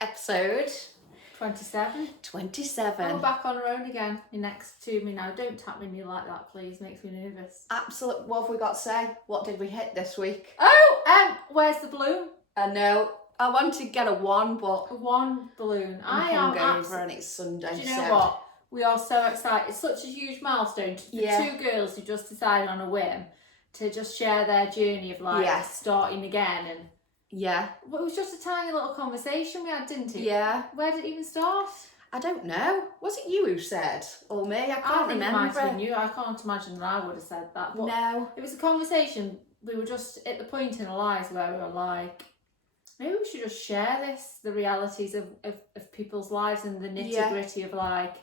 Episode 27. 27. We're back on our own again. You're next to me now. Don't tap me like that, please. Makes me nervous. Absolutely. What have we got to say? What did we hit this week? Oh, where's the balloon? I know. I wanted to get a 1, but A 1 balloon. I'm hungover and it's Sunday. Do you know what? We are so excited. It's such a huge milestone. Yeah. Two girls who just decided on a whim to just share their journey of starting again. And yeah. Well, it was just a tiny little conversation we had, didn't it? Yeah. Where did it even start? I don't know. Was it you who said? Or me? I can't remember. It might have been you. I can't imagine that I would have said that. But no. It was a conversation. We were just at the point in our lives where we were like, maybe we should just share the realities of people's lives and the nitty-gritty of like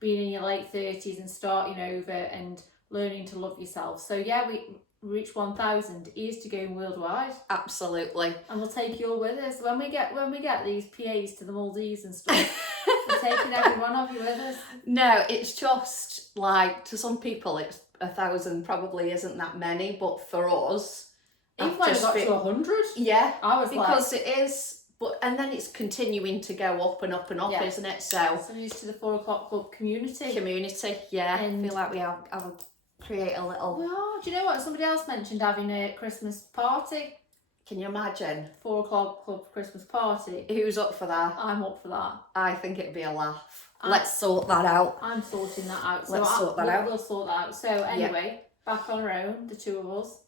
being in your late 30s and starting over and learning to love yourself. So yeah, we reached 1,000 ears to go worldwide. Absolutely. And we'll take you all with us. When we get these PAs to the Maldives and stuff, we're taking every one of you with us. No, it's just like, to some people it's 1,000 probably isn't that many, but for us, even when it got to 100, yeah, I was because it is, but and then it's continuing to go up and up and up, isn't it? So used to the 4 o'clock club community, yeah. And I feel like we have create a little. Well, do you know what? Somebody else mentioned having a Christmas party. Can you imagine? 4 o'clock club Christmas party. Who's up for that? I'm up for that. I think it'd be a laugh. Let's sort that out. I'm sorting that out. Let's sort that out. We'll sort that out. So anyway, back on our own, the two of us.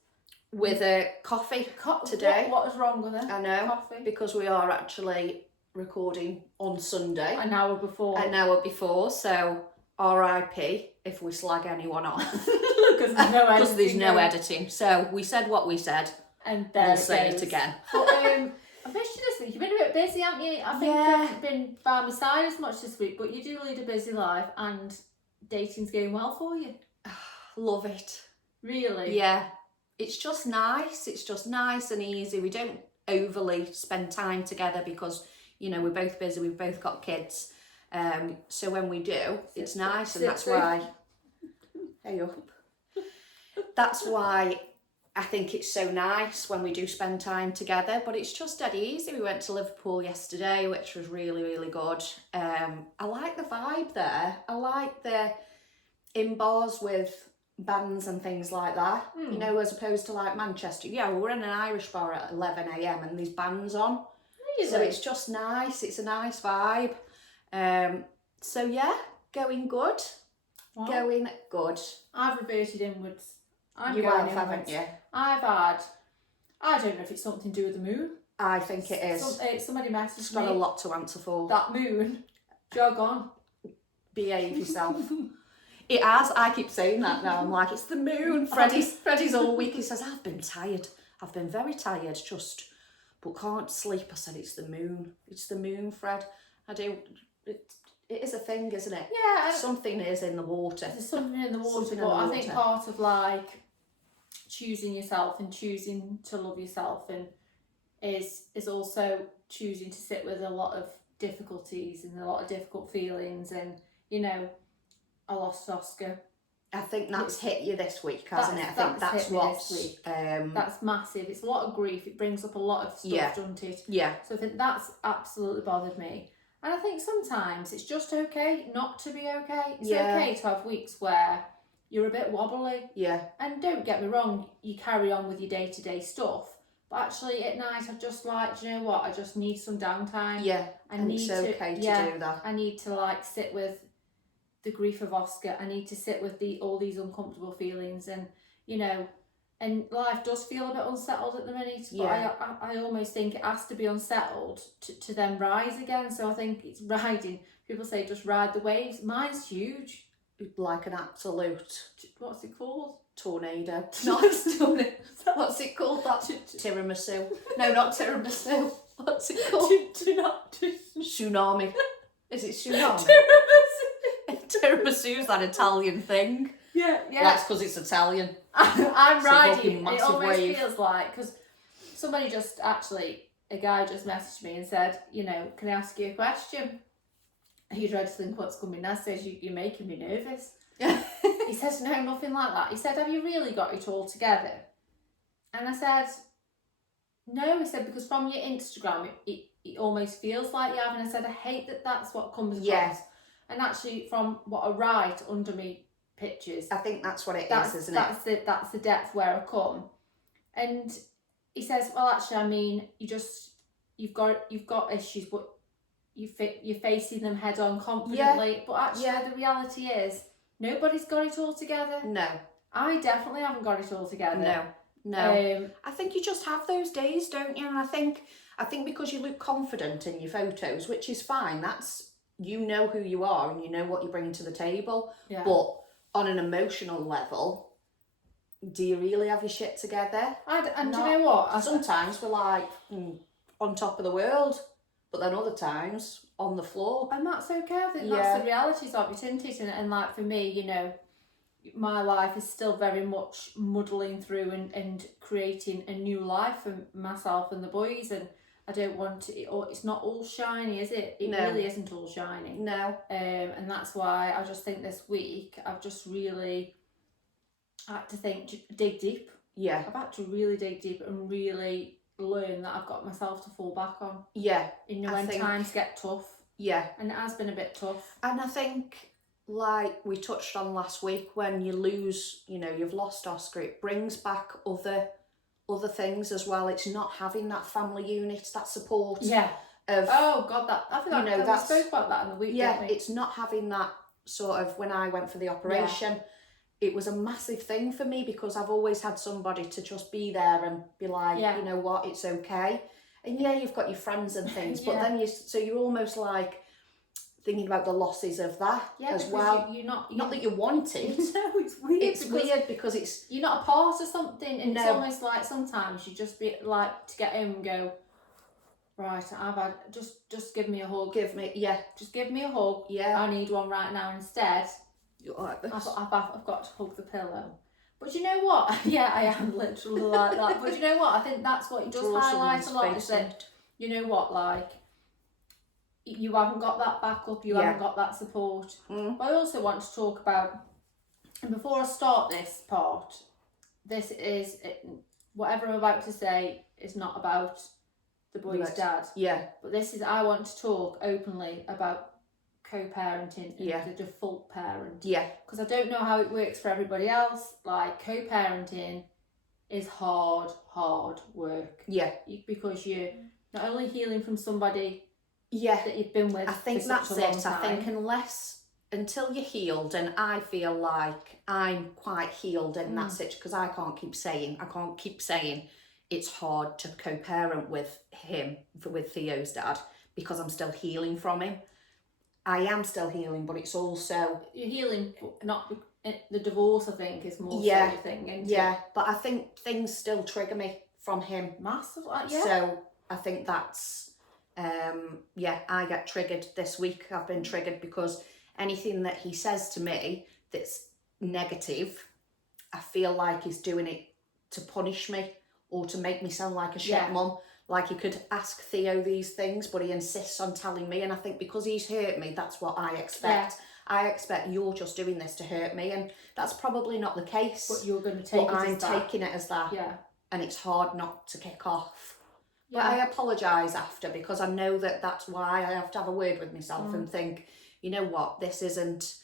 With a coffee today. What is wrong with it? I know. Coffee. Because we are actually recording on Sunday. An hour before. So RIP if we slag anyone off. Because there's no editing. So we said what we said. And then we'll say it again. But I missed you this week. You've been a bit busy, haven't you? I think you haven't been by my side as much this week, but you do lead a busy life and dating's going well for you. Love it. Really? Yeah. It's just nice. It's just nice and easy. We don't overly spend time together because, we're both busy. We've both got kids. So when we do, it's nice, and that's why. Hey up. That's why I think it's so nice when we do spend time together. But it's just dead easy. We went to Liverpool yesterday, which was really, really good. I like the vibe there. I like the in bars with bands and things like that, as opposed to like Manchester. Yeah, we were in an Irish bar at 11 a.m. and there's bands on. Really? So it's just nice. It's a nice vibe. So yeah, going good. Wow. Going good. I've reverted inwards. You have, haven't you? I've had, I don't know if it's something to do with the moon. I think it is. Somebody messaged me. It's got a lot to answer for. That moon, jog on. Behave yourself. It has. I keep saying that now. I'm like, it's the moon. Freddie's all week. He says, I've been tired. I've been very tired, but can't sleep. I said, it's the moon. It's the moon, Fred. I do. It is a thing, isn't it? Yeah. Something is in the water. There's something in the water, but I think part of like choosing yourself and choosing to love yourself and is also choosing to sit with a lot of difficulties and a lot of difficult feelings and, I lost Oscar. I think that's hit you this week, hasn't it? I think that's what's that's massive. It's a lot of grief. It brings up a lot of stuff, doesn't it? Yeah. So I think that's absolutely bothered me. And I think sometimes it's just okay not to be okay. It's okay to have weeks where you're a bit wobbly. Yeah. And don't get me wrong, you carry on with your day-to-day stuff. But actually at night I just like, do you know what? I just need some downtime. Yeah. It's okay to do that. I need to like sit with the grief of Oscar. I need to sit with all these uncomfortable feelings and, and life does feel a bit unsettled at the minute, but I almost think it has to be unsettled to then rise again. So I think it's riding. People say just ride the waves. Mine's huge. Like an absolute... What's it called? Tornado. Not tornado. What's it called? That tiramisu. No, not tiramisu. What's it called? Tsunami. Is it tsunami? Tiramisu's that Italian thing. Yeah. That's because it's Italian. I'm riding. It almost feels like, because a guy just messaged me and said, can I ask you a question? He tried to think what's coming next. Says you're making me nervous. He says no, nothing like that. He said, have you really got it all together? And I said, no. He said, because from your Instagram, it almost feels like you have. And I said, I hate that that's what comes across. Yeah. And actually, from what I write under me pictures, I think that's what it is, isn't it? That's the depth where I come. And he says, well, actually, I mean, you've got issues, but you're facing them head on confidently. Yeah. But actually, the reality is, nobody's got it all together. No. I definitely haven't got it all together. No. I think you just have those days, don't you? And I think because you look confident in your photos, which is fine. That's, you know who you are and you know what you bring to the table. Yeah. But on an emotional level, do you really have your shit together? And do you know what? Sometimes we're like on top of the world, but then other times on the floor. And that's okay. I think that's the realities of it, isn't it? And like for me, you know, my life is still very much muddling through and creating a new life for myself and the boys, and I don't want it, or it's not all shiny, is it? It really isn't all shiny. No. And that's why I just think this week I've just really had to dig deep. Yeah. I've had to really dig deep and really learn that I've got myself to fall back on. Yeah. You know, when times get tough. Yeah. And it has been a bit tough. And I think, like we touched on last week, when you lose, you know, you've lost Oscar, it brings back other things as well. It's not having that family unit, that support. Yeah. Oh God, that I forgot. You know, we spoke about that in the week. Yeah, didn't we? it's not having that sort of, when I went for the operation, it was a massive thing for me because I've always had somebody to just be there and be like, you know what, it's okay. And you've got your friends and things, but then you're almost like thinking about the losses of that as well. You're not that you want it. No, it's weird. It's weird because you're not a part of something, and it's almost like sometimes you just be like to get home and go, right, I've had just give me a hug. Just give me a hug. Yeah. I need one right now. Instead, you're like this. I've got to hug the pillow. But you know what? Yeah, I am literally like that. But you know what? I think that's what it does highlight a lot, is that, you know what, like, you haven't got that backup, you haven't got that support. But I also want to talk about, and before I start this part, whatever I'm about to say is not about the boy's dad. Yeah. But I want to talk openly about co-parenting and the default parent. Yeah. Because I don't know how it works for everybody else. Like, co-parenting is hard work. Yeah. Because you're not only healing from somebody that you've been with. I think that's it. I think until you're healed, and I feel like I'm quite healed in that situation, because I can't keep saying it's hard to co-parent with Theo's dad, because I'm still healing from him. I am still healing, but it's also... You're healing, not... The divorce, I think, is more so your thing, isn't it? But I think things still trigger me from him. Massively, So I think that's... I get triggered this week. I've been triggered because anything that he says to me that's negative, I feel like he's doing it to punish me or to make me sound like a shit mum. Like, he could ask Theo these things, but he insists on telling me. And I think because he's hurt me, that's what I expect. Yeah. I expect you're just doing this to hurt me. And that's probably not the case. But you're going to take it as that. I'm taking it as that. Yeah. And it's hard not to kick off. Yeah. But I apologise after, because I know that that's why I have to have a word with myself and think, you know what, this isn't,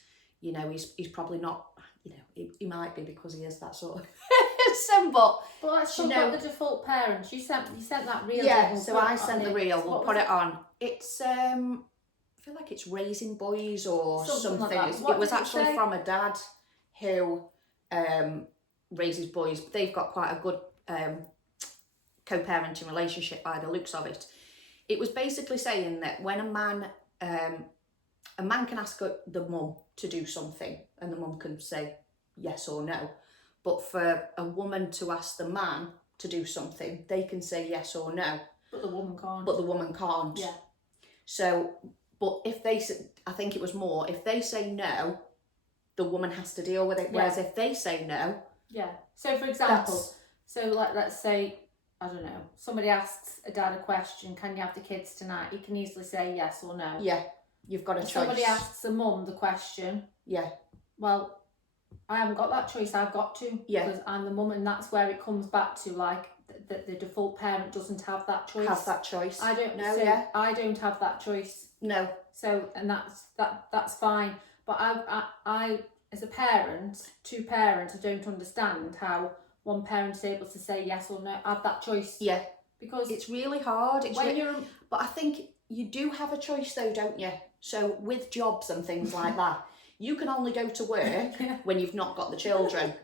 you know, he's probably not, you know, he might be, because he is that sort of person, but let's talk about the default parents. You sent that reel. Yeah, so I sent the reel. We'll put it on. It's I feel like it's Raising Boys or something. Like it was actually from a dad who raises boys. They've got quite a good co-parenting relationship by the looks of it. It was basically saying that when a man can ask the mum to do something, and the mum can say yes or no. But for a woman to ask the man to do something, they can say yes or no. But the woman can't. Yeah. So, but if they, I think it was more, if they say no, the woman has to deal with it. Whereas if they say no. Yeah. So for example, let's say, I don't know, somebody asks a dad a question, can you have the kids tonight? He can easily say yes or no. Yeah. You've got a choice. Somebody asks a mum the question. Yeah. Well, I haven't got that choice. I've got to. Yeah. Because I'm the mum, and that's where it comes back to, like, that the default parent doesn't have that choice. Have that choice. I don't No, so yeah. I don't have that choice. No. So, and that's fine. But I as a parent, two parents, I don't understand how one parent is able to say yes or no, have that choice. Yeah. Because it's really hard. you're... But I think you do have a choice though, don't you? So with jobs and things like that, you can only go to work when you've not got the children.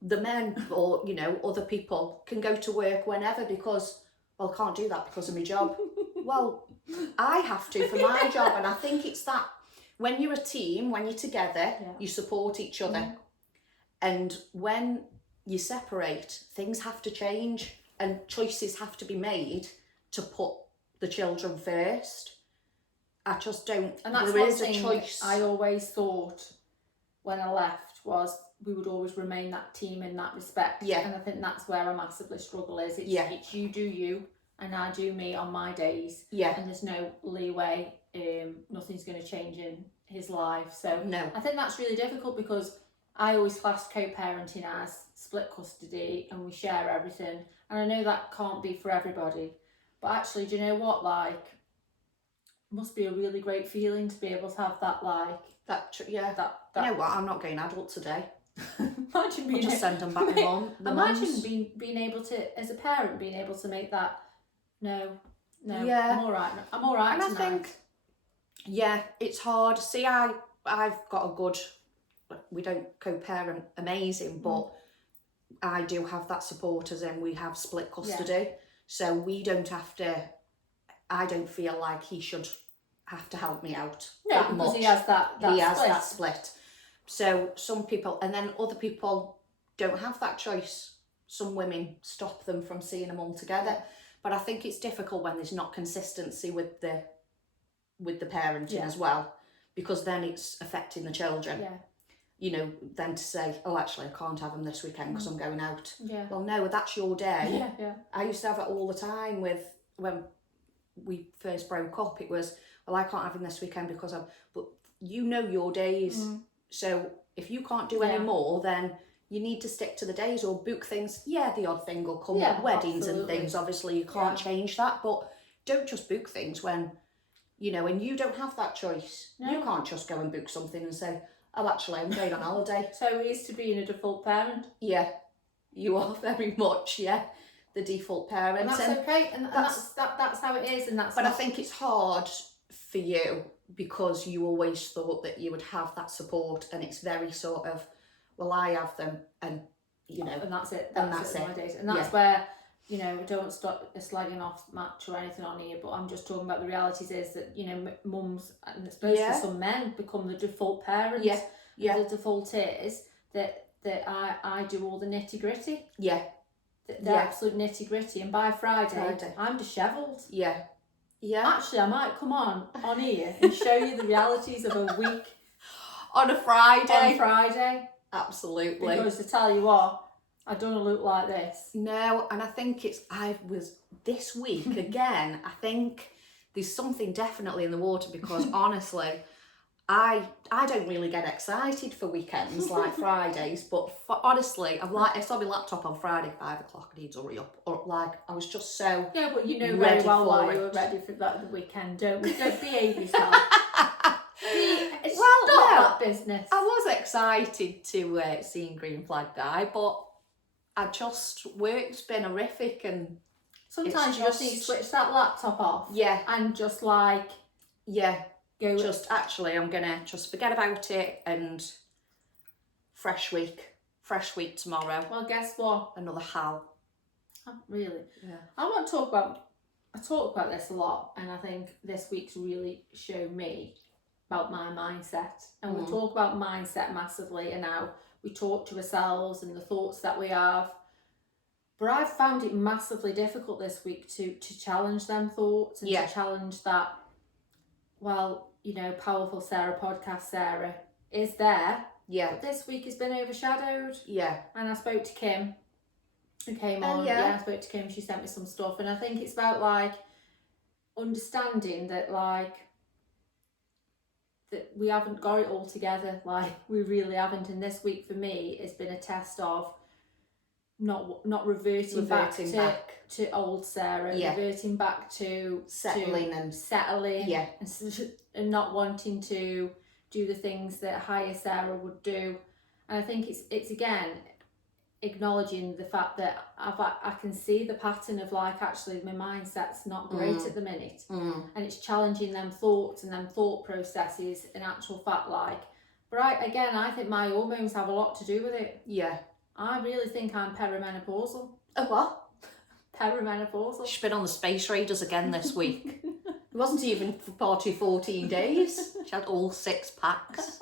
The men or, you know, other people can go to work whenever because, well, I can't do that because of my job. Well, I have to for my job. And I think it's that when you're a team, when you're together, you support each other. And when you separate, things have to change and choices have to be made to put the children first. I just don't. And that's there one is a thing choice. I always thought when I left was we would always remain that team in that respect. Yeah. And I think that's where I massively struggle is. It's you do you and I do me on my days. Yeah. And there's no leeway. Nothing's going to change in his life. So No. I think that's really difficult because I always classed co-parenting as split custody and we share everything. And I know that can't be for everybody. But actually, do you know what? Like, it must be a really great feeling to be able to have that, like... That that you know what? I'm not going adult today. Imagine being... I'll just send them back to mum. Imagine being able to, as a parent, being able to make that... No, Yeah. I'm all right. I'm all right and tonight. I think, yeah, it's hard. See, I've got a good... We don't co-parent amazing, but I do have that support as in we have split custody. Yeah. So we don't have to... I don't feel like he should have to help me out that because much. he has that he split. has that split. So some people, and then other people don't have that choice. Some women stop them from seeing them all together. But I think it's difficult when there's not consistency with the parenting as well, because then it's affecting the children. Yeah. You know, then to say, oh, actually, I can't have them this weekend because I'm going out. Yeah. Well, no, that's your day. Yeah. I used to have it all the time when we first broke up. It was, well, I can't have him this weekend because but you know your days. So if you can't do any more, then you need to stick to the days or book things. Yeah, the odd thing will come up, weddings and things. Obviously, you can't change that, but don't just book things when, you know, and you don't have that choice. No. You can't just go and book something and say, oh, actually, I'm going on holiday. So he is to being a default parent. Yeah, you are very much, the default parent. And that's okay, and that's how it is, and that's. But I think it's hard for you because you always thought that you would have that support, and it's very sort of, well, I have them, and you know, and that's it. That's it. Nowadays, and that's where, you know, I don't stop slagging off Match or anything on here, but I'm just talking about the realities is that, you know, mums and especially some men become the default parents. Yeah. The default is that I do all the nitty gritty. Yeah. The absolute nitty gritty, and by Friday I'm dishevelled. Yeah. Actually, I might come on here and show you the realities of a week on a Friday. Absolutely. Because to tell you what, I don't look like this. No, and I think I was this week again. I think there's something definitely in the water because honestly, I don't really get excited for weekends like Fridays, but honestly, I saw my laptop on Friday 5 o'clock. I need to hurry up. Or like I was just so but you know very well why you were ready for that the weekend. Don't behave yourself. Stop that business. I was excited to seeing Green Flag die, but work's been horrific, and sometimes you just need to switch that laptop off. Yeah, and just like go. Just actually, I'm gonna just forget about it and fresh week tomorrow. Well, guess what? Another hell. Oh, really? Yeah. I talk about this a lot, and I think this week's really shown me about my mindset. And we talk about mindset massively, and how we talk to ourselves and the thoughts that we have. But I've found it massively difficult this week to challenge them thoughts and to challenge that. Well, you know, Powerful Sarah podcast Sarah is there. Yeah. But this week has been overshadowed. Yeah. And I spoke to Kim, who came on. I spoke to Kim. She sent me some stuff, and I think it's about like understanding that like that we haven't got it all together. Like we really haven't. And this week for me has been a test of not reverting back to old Sarah, reverting back to settling, yeah, and not wanting to do the things that higher Sarah would do. And I think it's again acknowledging the fact that I can see the pattern of like, actually my mindset's not great at the minute, and it's challenging them thoughts and them thought processes in actual fact. Like, but I think my hormones have a lot to do with it. Yeah. I really think I'm perimenopausal. Oh, what? Perimenopausal. She's been on the Space Raiders again this week. It wasn't even for 14 days. She had all 6 packs.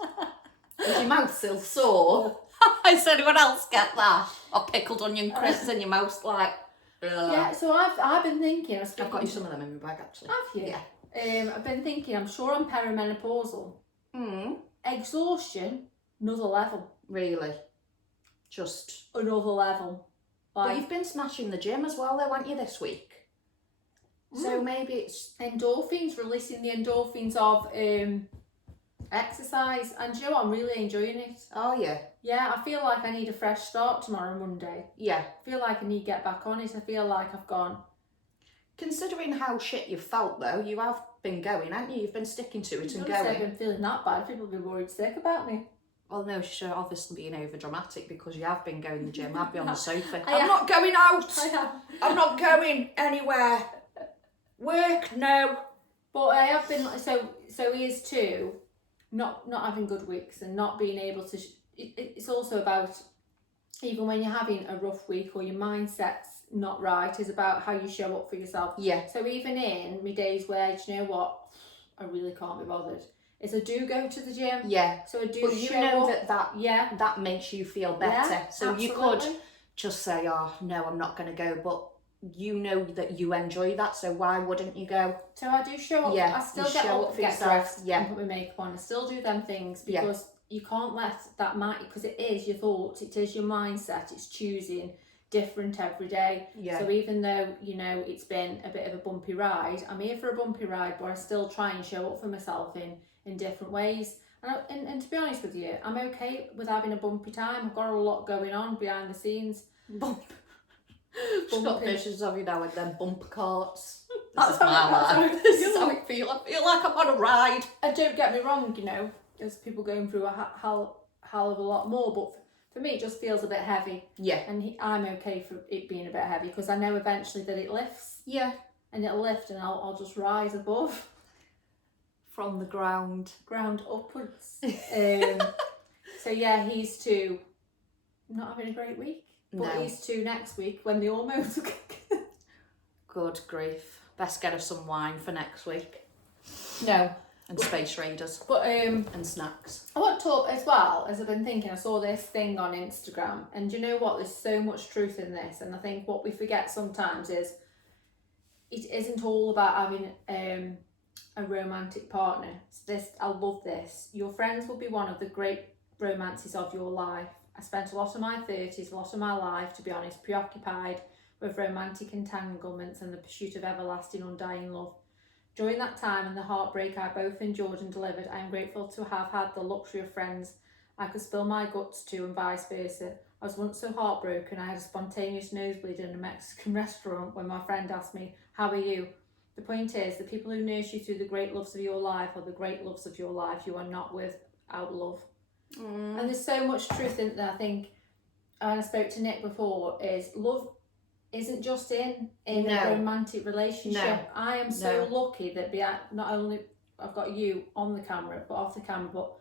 Was your mouth still sore? Does anyone else get that? Or pickled onion crisps in your mouth, like... Ugh. Yeah, so I've been thinking... I've got you some of them in my bag, actually. Have you? Yeah. I've been thinking, I'm sure I'm perimenopausal. Exhaustion, another level. Really? Just... Another level. Like, but you've been smashing the gym as well, though, haven't you, this week? So maybe it's... Endorphins, releasing the endorphins of exercise. And do you know what? I'm really enjoying it. Oh, yeah. Yeah, I feel like I need a fresh start tomorrow, Monday. Yeah. I feel like I need to get back on it. I feel like I've gone... Considering how shit you've felt, though, you have been going, haven't you? You've been sticking to it and going. I've been feeling that bad. People will be worried sick about me. Well, no, she's obviously being over dramatic because you have been going to the gym. I'd be on the sofa. I'm not going out. I'm not going anywhere. Work, no. But I have been so here's too, not having good weeks and not being able to. It's also about, even when you're having a rough week or your mindset's not right, is about how you show up for yourself. Yeah. So even in my days where, do you know what, I really can't be bothered, is I do go to the gym. Yeah. So I do. But you know that yeah, that makes you feel better. Yeah, so absolutely. You could just say, oh no, I'm not going to go, but you know that you enjoy that, so why wouldn't you go? So I do show up. Yeah, I still get up, get dressed, yeah, and put my makeup on. I still do them things because you can't let that because it is your thoughts, it is your mindset, it's choosing different every day. Yeah. So even though, you know, it's been a bit of a bumpy ride, I'm here for a bumpy ride, but I still try and show up for myself in different ways. And to be honest with you, I'm okay with having a bumpy time. I've got a lot going on behind the scenes. She's got visions of you now and then, bumper carts. That's my life. This is how it feels. I feel like I'm on a ride. And don't get me wrong, you know, there's people going through a hell of a lot more, but for me it just feels a bit heavy. Yeah. And I'm okay for it being a bit heavy because I know eventually that it lifts. Yeah. And it'll lift and I'll just rise above. From the ground upwards. So yeah, he's two not having a great week. But he's two next week when the hormones will kick in. Good grief. Best get her some wine for next week. No. And Space Raiders. But and snacks. I want to talk as well, as I've been thinking, I saw this thing on Instagram, and you know what, there's so much truth in this, and I think what we forget sometimes is it isn't all about having a romantic partner. So I love this. Your friends will be one of the great romances of your life. I spent a lot of my 30s, a lot of my life, to be honest, preoccupied with romantic entanglements and the pursuit of everlasting, undying love. During that time and the heartbreak I both endured and delivered, I am grateful to have had the luxury of friends I could spill my guts to and vice versa. I was once so heartbroken I had a spontaneous nosebleed in a Mexican restaurant when my friend asked me, "How are you?" The point is, the people who nurse you through the great loves of your life are the great loves of your life. You are not without love. And there's so much truth in that. I think, and I spoke to Nick before, is love isn't just in a romantic relationship. No. I am so lucky that not only I've got you on the camera, but off the camera, but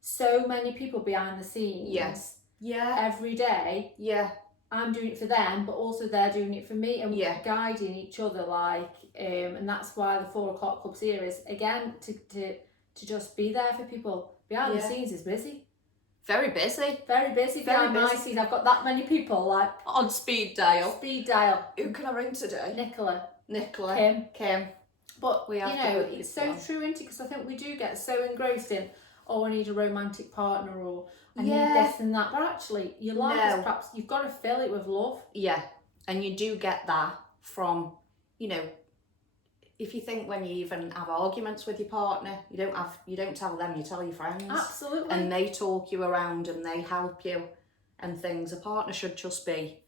so many people behind the scenes. Yes. Yeah. Every day. Yeah. I'm doing it for them, but also they're doing it for me, and we're guiding each other, like, and that's why the 4 o'clock club's here is again to just be there for people. Behind the scenes is busy. Very busy. Very busy. Behind my scenes, I've got that many people like on speed dial. Speed dial. Who can I ring today? Nicola. Kim. But we have it's so true, isn't it? Because I think we do get so engrossed in, oh, I need a romantic partner, or I need this and that. But actually, your life is perhaps you've got to fill it with love. Yeah, and you do get that from, you know, if you think when you even have arguments with your partner, you don't tell them, you tell your friends. Absolutely. And they talk you around and they help you and things. A partner should just be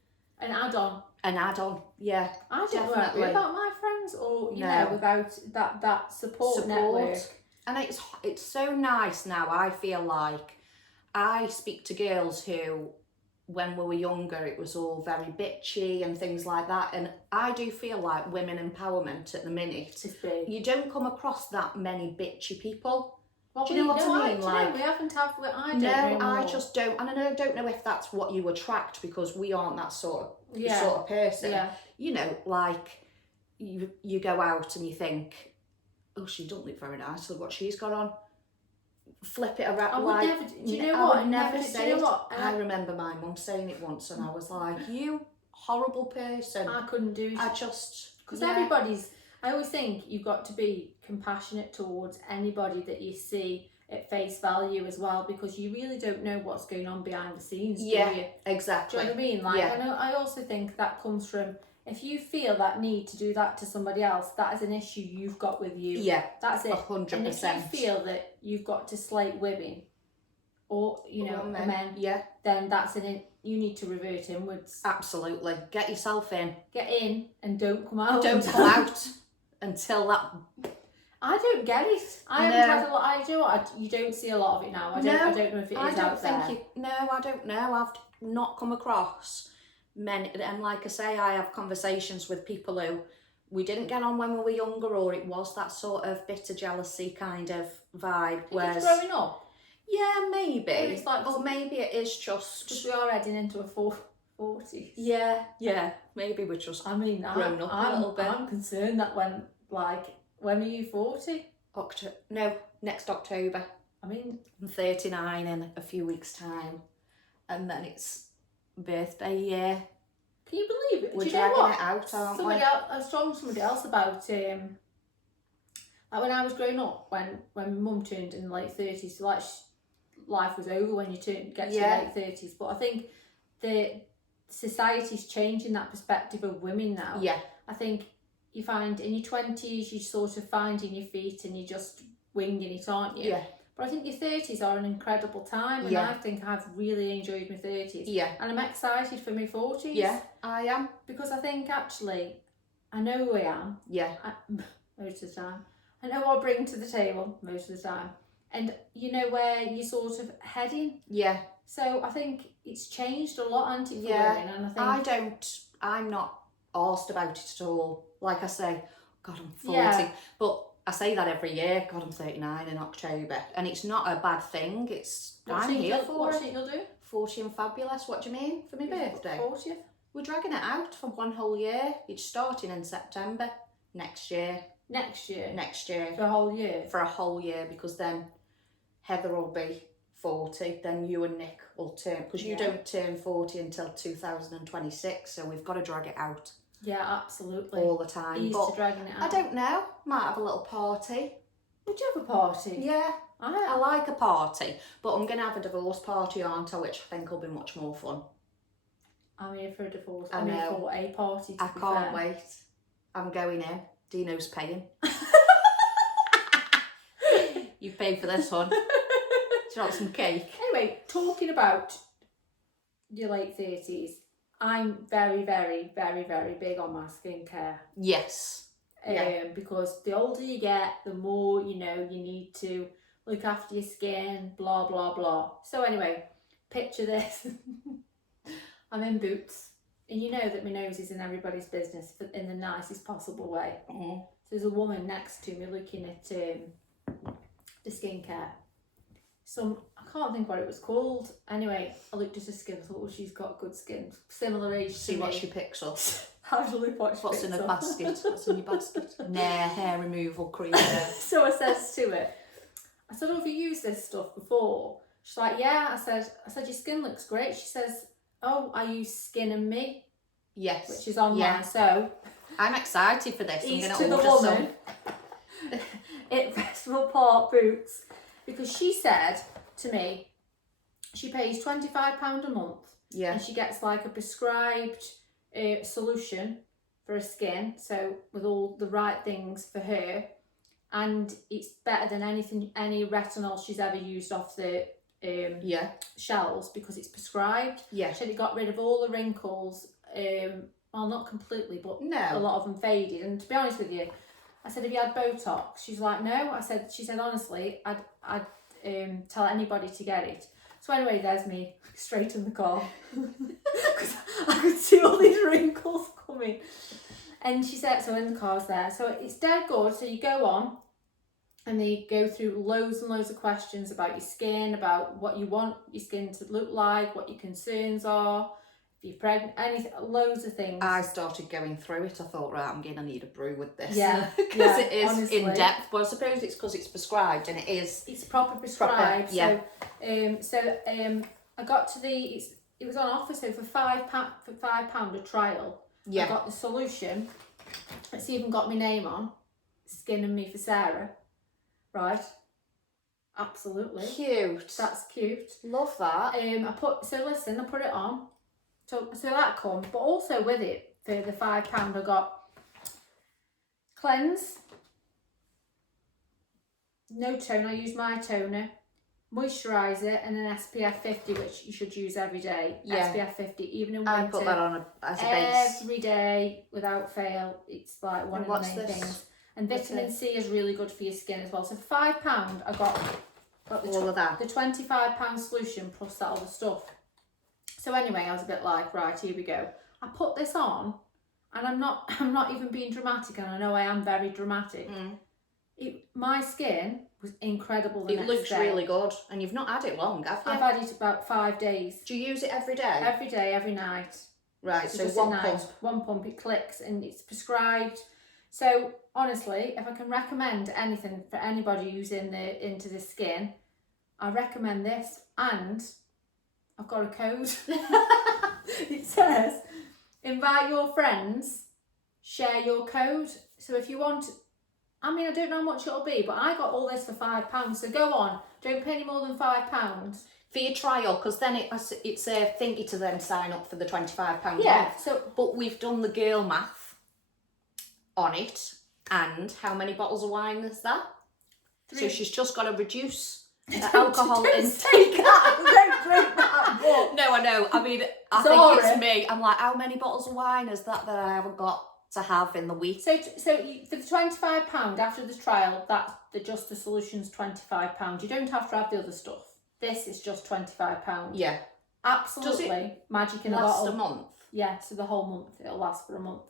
An add-on. An add-on, yeah. I don't worry about my friends or, you know, without that support network. And it's so nice now, I feel like. I speak to girls who, when we were younger, it was all very bitchy and things like that. And I do feel like women empowerment at the minute, it's big. You don't come across that many bitchy people. Well, do you know what I mean? Like, we haven't had. I don't know. No, I just don't. And I don't know if that's what you attract, because we aren't that sort of person. Yeah. You know, like you go out and you think, oh, she don't look very nice. Look what she's got on. Flip it around. I would never. Do you know what? I would never say do you know it. what? I remember my mum saying it once, and I was like, "You horrible person." I couldn't do it. I just because everybody's. I always think you've got to be compassionate towards anybody that you see at face value as well, because you really don't know what's going on behind the scenes, do you? Exactly. Do you know what I mean? Like, I also think that comes from, if you feel that need to do that to somebody else, that is an issue you've got with you. Yeah, that's it. 100%. And if you feel that you've got to slate women, or men, then that's you need to revert inwards. Absolutely. Get yourself in. Get in and don't come out. Don't come out until that. I don't get it. I haven't had a lot. I do. You don't see a lot of it now. I don't know if it is out there. No, I don't know. I've not come across many. And like I say, I have conversations with people who we didn't get on when we were younger, or it was that sort of bitter jealousy kind of vibe. Whereas growing up. Yeah, maybe. Or maybe it is just because we are heading into a 40s. Yeah. Maybe we're just grown up a little bit. I'm concerned that when are you 40? Next October. I mean, I'm 39 in a few weeks' time, and then it's birthday year. Can you believe it? We're Do you dragging know what? it out, aren't we? I was talking to somebody else about like when I was growing up, when my mum turned in the late 30s, so like life was over when you get to your late 30s. But I think the society's changing that perspective of women now. Yeah. I think you find in your 20s you're sort of finding your feet and you're just winging it, aren't you? Yeah. But I think your 30s are an incredible time, and I think I've really enjoyed my 30s. Yeah. And I'm excited for my 40s. Yeah, I am. Because I think actually I know who I am. Yeah. Most of the time. I know what I bring to the table most of the time. And you know where you're sort of heading. Yeah. So I think it's changed a lot, hasn't it, for women? And I think I'm not arsed about it at all. Like I say, God, I'm 40. Yeah. But I say that every year. God, I'm 39 in October. And it's not a bad thing. I'm here for what it. do you think you'll do? 40 and fabulous. What do you mean? For my birthday? 40th? We're dragging it out for one whole year. It's starting in September next year. Next year? For a whole year? For a whole year, because then Heather will be 40, then you and Nick will turn, because you don't turn 40 until 2026, so we've got to drag it out. Yeah, absolutely. All the time. To dragging it out. I don't know. Might have a little party. Would you have a party? Yeah. I like a party, but I'm going to have a divorce party, aren't I, which I think will be much more fun. I'm here for a divorce. I I'm here know. for a party, to I be can't fair. wait. I'm going in. Dino's paying. You paid for this one. Do you want some cake? Anyway, talking about your late 30s, I'm very, very, very, very big on my skincare. Yes. Because the older you get, the more you need to look after your skin, blah, blah, blah. So anyway, picture this. I'm in boots. And you know that my nose is in everybody's business in the nicest possible way. Mm-hmm. So there's a woman next to me looking at the skincare. I can't think what it was called. Anyway, I looked at her skin. I thought, oh, she's got good skin. Similar age to me. See what she picks up. Have a look what she What's picks in her up. basket? What's in your basket? Hair removal cream. So I says to her, I said, oh, have you used this stuff before? She's like, yeah. I said, your skin looks great. She says, oh, I use Skin and Me. Yes. Which is online. Yeah. So I'm excited for this. he's I'm to going the woman at Festival Park Boots, because she said to me she pays £25 a month. Yeah. And she gets like a prescribed solution for her skin, so with all the right things for her, and it's better than any retinol she's ever used off the shelves, because it's prescribed. Yeah. She said it got rid of all the wrinkles, well, not completely, but No. a lot of them faded. And to be honest with you, I said, have you had Botox? She's like, no. She said, honestly, I'd tell anybody to get it. So anyway, there's me, straight in the car. Because I could see all these wrinkles coming. And she said, so in the car was there. So it's dead good. So you go on and they go through loads and loads of questions about your skin, about what you want your skin to look like, what your concerns are, if you're pregnant, anything, loads of things. I started going through it. I thought, right, I'm going to need a brew with this. Yeah. Because it is honestly. in depth. But I suppose it's because it's prescribed and it is. It's proper prescribed. Yeah. So I got to it was on offer, so for £5 a trial. Yeah. I got the solution. It's even got my name on. Skin and Me for Sarah. Right. Absolutely. Cute. That's cute. Love that. I put it on. So that come, but also with it for the £5 I got cleanse. No toner, I use my toner. Moisturiser and an SPF 50, which you should use every day. Yeah. SPF 50, even in winter. I put that on as a base. Every day, without fail. It's like one of the main things. And vitamin C is really good for your skin as well. So for £5, I got all of that. The £25 solution plus that other stuff. So anyway, I was a bit like, right, here we go. I put this on, and I'm not even being dramatic, and I know I am very dramatic. My skin was incredible the next day. It looks really good, and you've not had it long, have you? I've had it about 5 days. Do you use it every day? Every day, every night. Right, so just one pump. One pump, it clicks, and it's prescribed. So honestly, if I can recommend anything for anybody who's into the skin, I recommend this. And I've got a code. It says, invite your friends, share your code. So if you want, I mean, I don't know how much it'll be, but I got all this for £5. So go on, don't pay any more than £5. For your trial, because then it's a thingy to then sign up for the £25 Yeah, month. so, but we've done the girl math on it, and how many bottles of wine is that? 3. So she's just got to reduce Don't alcohol say intake. that. Don't drink that book. No, I know. I mean, I think it's me. I'm like, how many bottles of wine is that I haven't got to have in the week? So for the £25 after the trial, just the solution's £25. You don't have to have the other stuff. This is just £25. Yeah. Absolutely. Magic in a last bottle. a month? Yeah, so the whole month. It'll last for a month.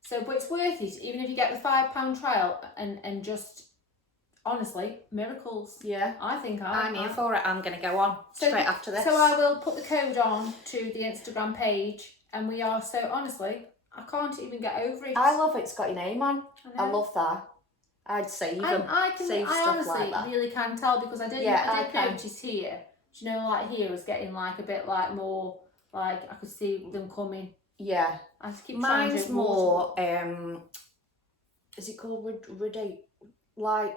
So, but it's worth it, even if you get the £5 trial and just, honestly, miracles. Yeah. I think I'm here for it. I'm going to go on straight after this. So I will put the code on to the Instagram page, and we are so, honestly, I can't even get over it. I love it. It's got your name on. I love that. I'd save them. I stuff honestly like that. really can tell, because I did notice here. Do you know, like here was getting like a bit like more, like I could see them coming. Yeah. I just keep Mine's more, is it called like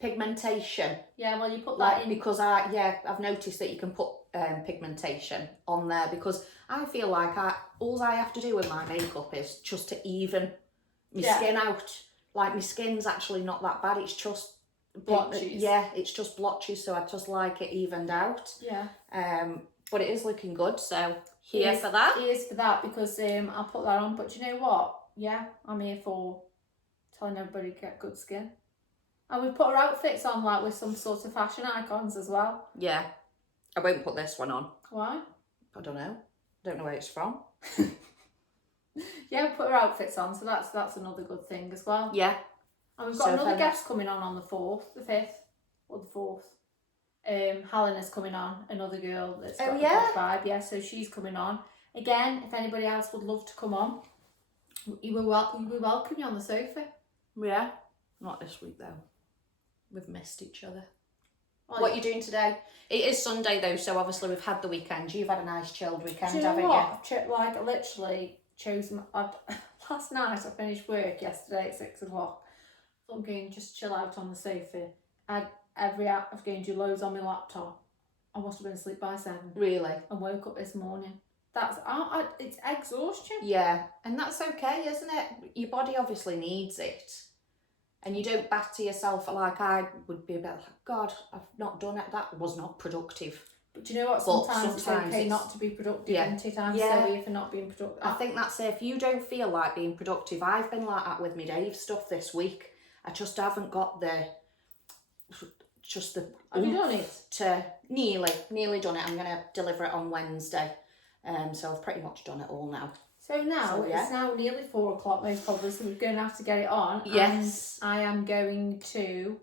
pigmentation? Yeah, well, you put that in. Because I've noticed that you can put pigmentation on there, because I feel like all I have to do with my makeup is just to even my skin out. Like, my skin's actually not that bad, it's just blotches. Yeah, it's just blotches, so I just like it evened out. Yeah. But it is looking good, so here for that. It is for that, because I'll put that on. But do you know what? Yeah, I'm here for telling everybody to get good skin. And we put our outfits on like with some sort of fashion icons as well. Yeah. I won't put this one on. Why? I don't know. Don't know where it's from. Yeah, we put our outfits on, so that's another good thing as well. Yeah. And we've got another guest coming on the 4th, the 5th, or the 4th. Helena's coming on, another girl that's got a good vibe. Yeah, so she's coming on. Again, if anybody else would love to come on, we welcome you on the sofa. Yeah. Not this week though. We've missed each other. Well, what are you doing today? It is Sunday though, so obviously we've had the weekend. You've had a nice chilled weekend, haven't you? Like, I literally chose last night I finished work yesterday at 6 o'clock. I'm going to just chill out on the sofa. I was going to do loads on my laptop. I must have been asleep by 7. Really? And woke up this morning. It's exhaustion. Yeah, and that's okay, isn't it? Your body obviously needs it. And you don't batter yourself like I would be about, God, I've not done it. That was not productive. But do you know what? But Sometimes it's sometimes okay it's- not to be productive, Yeah. isn't it? I'm Yeah. sorry for not being productive. I think that's it. If you don't feel like being productive, I've been like that with my Dave stuff this week. I just haven't got the Have you done it? to nearly done it. I'm gonna deliver it on Wednesday. So I've pretty much done it all now. So now So, yeah. it's now nearly 4 o'clock most probably, so we're going to have to get it on. Yes. And I am going to,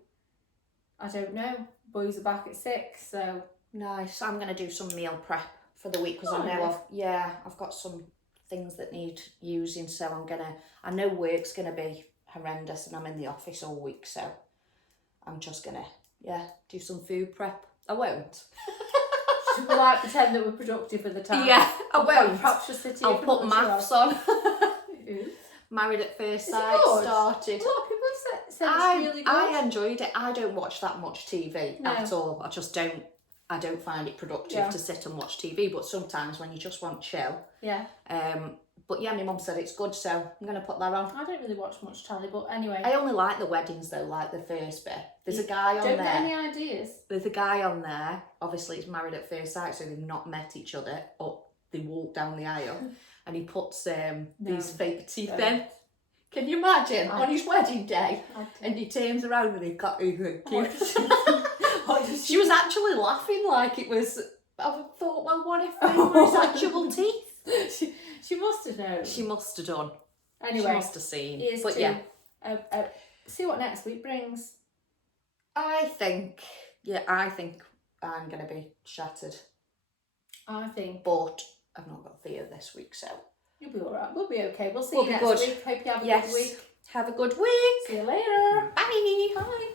I don't know, boys are back at 6, so. Nice. I'm gonna do some meal prep for the week because Oh, I know nice. I've got some things that need using, so I know work's gonna be horrendous and I'm in the office all week, so I'm just gonna do some food prep. I won't. Should we like pretend that we're productive at the time? Yeah, I won't. Perhaps just sit here. I'll put maths on. Ooh. Married at First Is it Sight good? started. A lot of people have said it's really good. I enjoyed it. I don't watch that much TV No. at all. I don't find it productive to sit and watch TV, but sometimes when you just want chill. Yeah. But yeah, my mum said it's good, so I'm going to put that on. I don't really watch much telly, but anyway. I only like the weddings though, like the first bit. There's a guy on Don't there. get any ideas. There's a guy on there. Obviously, he's married at first sight, so they've not met each other. But they walk down the aisle, and he puts these fake teeth in. Can you imagine on his wedding day? And he turns around and he got She was actually laughing like it was. I thought, well, what if they were his actual teeth? She must have known. She must have done. Anyway, she must have seen. Here's But to, yeah, see what next week brings. I think I'm gonna be shattered. I think. But I've not got Thea this week, so You'll be alright. We'll be okay. We'll see We'll you be next good. week. Hope you have a yes. good week. Have a good week. See you later. Bye. Bye.